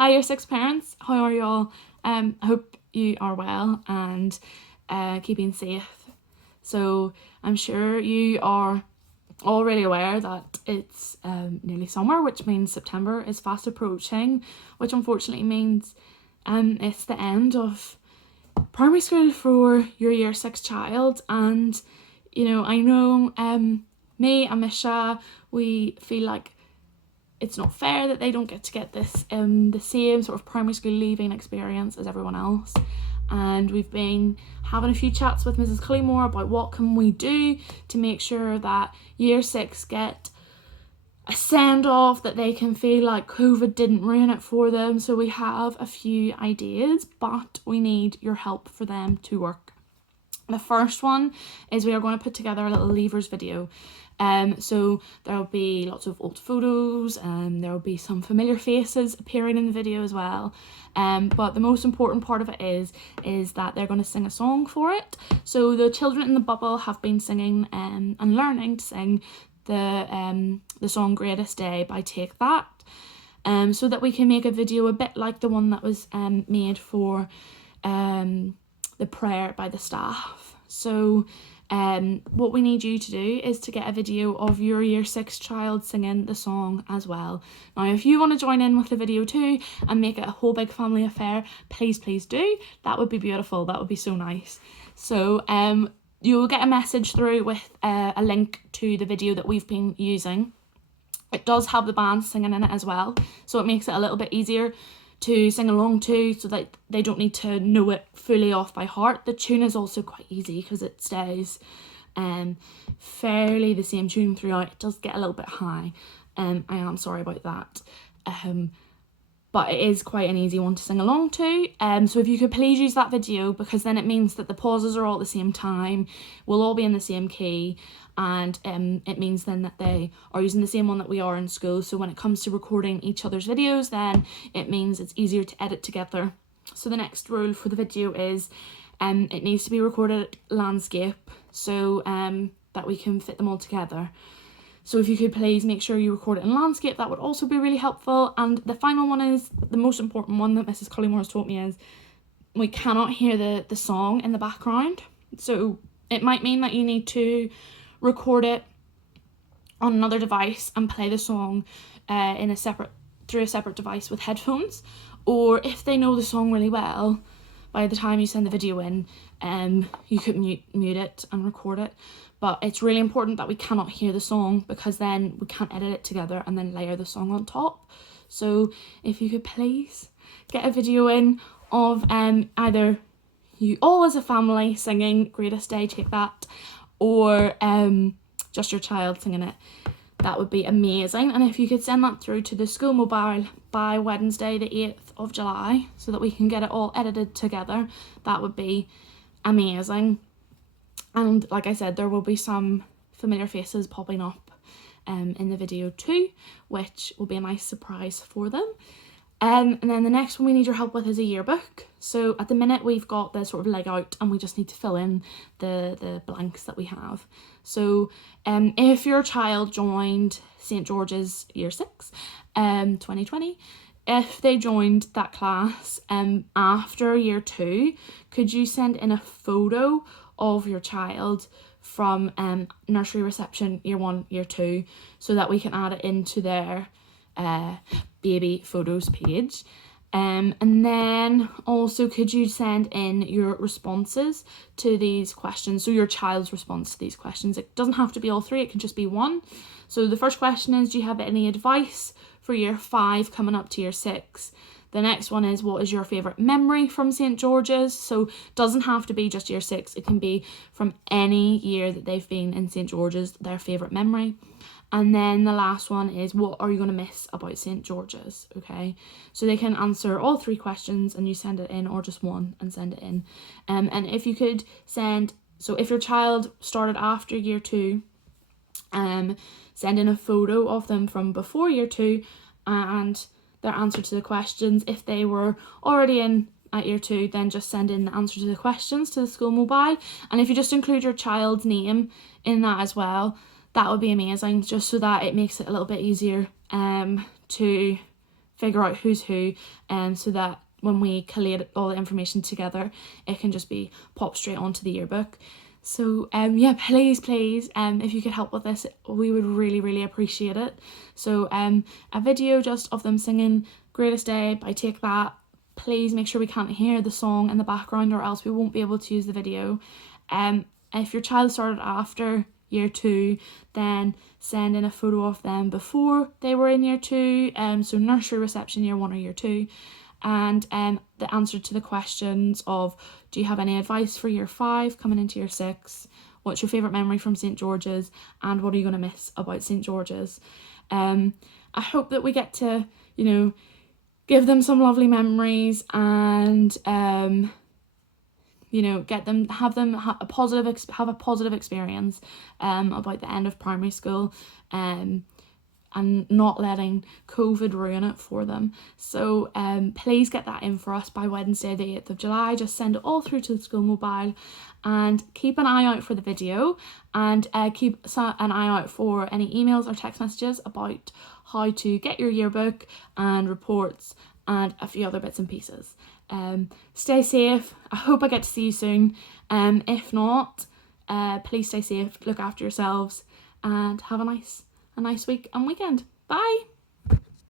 Hi Year 6 parents, how are you all? I hope you are well and keeping safe. So I'm sure you are already aware that it's nearly summer, which means September is fast approaching, which unfortunately means it's the end of primary school for your Year 6 child. And you know, I know me and Misha, we feel like it's not fair that they don't get to get this the same sort of primary school leaving experience as everyone else. And we've been having a few chats with Mrs Collymore about what can we do to make sure that Year 6 get a send-off, that they can feel like COVID didn't ruin it for them. So we have a few ideas, but we need your help for them to work. The first one is we are going to put together a little leavers video. So there'll be lots of old photos and there'll be some familiar faces appearing in the video as well. But the most important part of it is that they're going to sing a song for it. So the children in the bubble have been singing and learning to sing the song Greatest Day by Take That. So that we can make a video a bit like the one that was made for the prayer by the staff. So what we need you to do is to get a video of your Year 6 child singing the song as well. Now if you want to join in with the video too and make it a whole big family affair, please do. That would be beautiful, that would be so nice. So you'll get a message through with a link to the video that we've been using. It does have the band singing in it as well, so it makes it a little bit easier to sing along to, so that they don't need to know it fully off by heart. The tune is also quite easy because it stays fairly the same tune throughout. It does get a little bit high, I am sorry about that, but it is quite an easy one to sing along to. So if you could please use that video, because then it means that the pauses are all at the same time, we'll all be in the same key, and it means then that they are using the same one that we are in school. So when it comes to recording each other's videos, then it means it's easier to edit together. So the next rule for the video is it needs to be recorded landscape, so that we can fit them all together. So if you could please make sure you record it in landscape, that would also be really helpful. And the final one is the most important one that Mrs Collymore has taught me, is we cannot hear the song in the background. So it might mean that you need to record it on another device and play the song through a separate device with headphones. Or if they know the song really well, by the time you send the video in, you could mute it and record it. But it's really important that we cannot hear the song, because then we can't edit it together and then layer the song on top. So if you could please get a video in of either you all as a family singing Greatest Day, Take That, or just your child singing it, that would be amazing. And if you could send that through to the school mobile by Wednesday the 8th of July, so that we can get it all edited together, that would be amazing. And like I said, there will be some familiar faces popping up in the video too, which will be a nice surprise for them. And then the next one we need your help with is a yearbook. So at the minute we've got the sort of layout and we just need to fill in the blanks that we have. So if your child joined St George's Year 6 2020, if they joined that class after Year 2, could you send in a photo of your child from nursery reception Year 1, Year 2, so that we can add it into their baby photos page. And then also, could you send in your responses to these questions, so your child's response to these questions. It doesn't have to be all three, it can just be one. So the first question is, do you have any advice for Year 5 coming up to Year 6? The next one is, what is your favourite memory from St George's? So it doesn't have to be just Year 6, it can be from any year that they've been in St George's, their favourite memory. And then the last one is, what are you going to miss about St George's? Okay, so they can answer all three questions and you send it in, or just one and send it in. And if you could send, so if your child started after Year 2, send in a photo of them from before Year 2 and their answer to the questions. If they were already in at Year 2, then just send in the answer to the questions to the school mobile. And if you just include your child's name in that as well, that would be amazing, just so that it makes it a little bit easier to figure out who's who, so that when we collate all the information together, it can just be popped straight onto the yearbook. So yeah, please, if you could help with this, we would really appreciate it. So a video just of them singing Greatest Day by Take That. Please make sure we can't hear the song in the background, or else we won't be able to use the video. If your child started after year 2, then send in a photo of them before they were in year 2, so nursery reception year 1 or year 2, and the answer to the questions of, do you have any advice for year 5 coming into year 6, what's your favourite memory from St George's, and what are you going to miss about St George's. I hope that we get to, you know, give them some lovely memories, and you know, have a positive experience about the end of primary school, and not letting COVID ruin it for them. So please get that in for us by Wednesday the 8th of July. Just send it all through to the school mobile, and keep an eye out for the video, and keep an eye out for any emails or text messages about how to get your yearbook and reports and a few other bits and pieces. Stay safe. I hope I get to see you soon. If not, please stay safe, look after yourselves, and have a nice week and weekend. Bye.